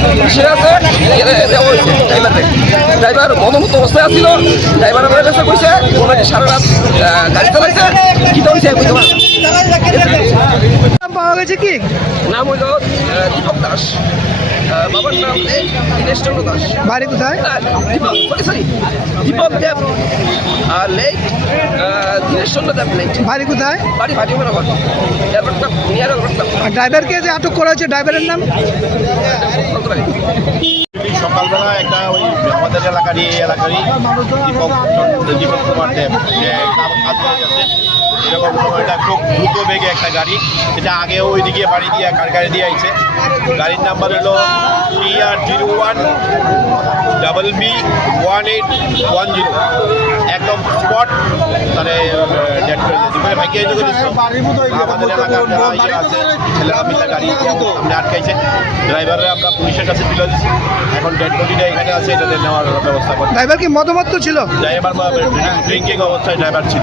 পুলিশের আছে ড্রাইভার মদমুক্ত অবস্থায় আসছিল। ড্রাইভার আমার কাছে কইছে ওনাকে সারা রাত গাড়ি চালাইছে, কি হয়েছে বুঝতে পারছি। পাওয়া গেছে কি? নাম হইল দীপক দাস, বাবার নাম দীনেশ চন্দ্র দাস। বাড়ি কোথায়? দীপক দেব আর লেট দীনেশ চন্দ্র দেব লেট। বাড়ি কোথায়? বাড়ি ভাটি বরাবর এয়ারপোর্ট নিয়ার এয়ারপোর্ট। আর ড্রাইভারকে যে আটক করা হয়েছে ড্রাইভারের নাম? সকালবেলা একটা ওই আমাদের এলাকারই দীপক কুমার দেব যে কাজ করতেছে এরকম সময়টা খুব দ্রুত বেগে একটা গাড়ি, যেটা আগে ওই দিকে বাড়ি দিয়ে গাড়ি দিয়ে আইছে। গাড়ির নাম্বার হলো TR01BB1810। একদম স্পট তাহলে ডেট করে দিয়েছি মানে ভাইকে আমাদের এলাকার যারা ইয়ে আছে ছেলেরা মিলে গাড়ি আমরা আটকাইছে। ড্রাইভাররা আমরা পুলিশের কাছে তুলে দিচ্ছি। এখন ডেড বডিটা এখানে আছে, এটাতে নেওয়ার ব্যবস্থা করছি। ড্রাইভার কি মদমত্ত ছিল? ড্রাইভার ড্রিঙ্কিং অবস্থায় ড্রাইভার ছিল।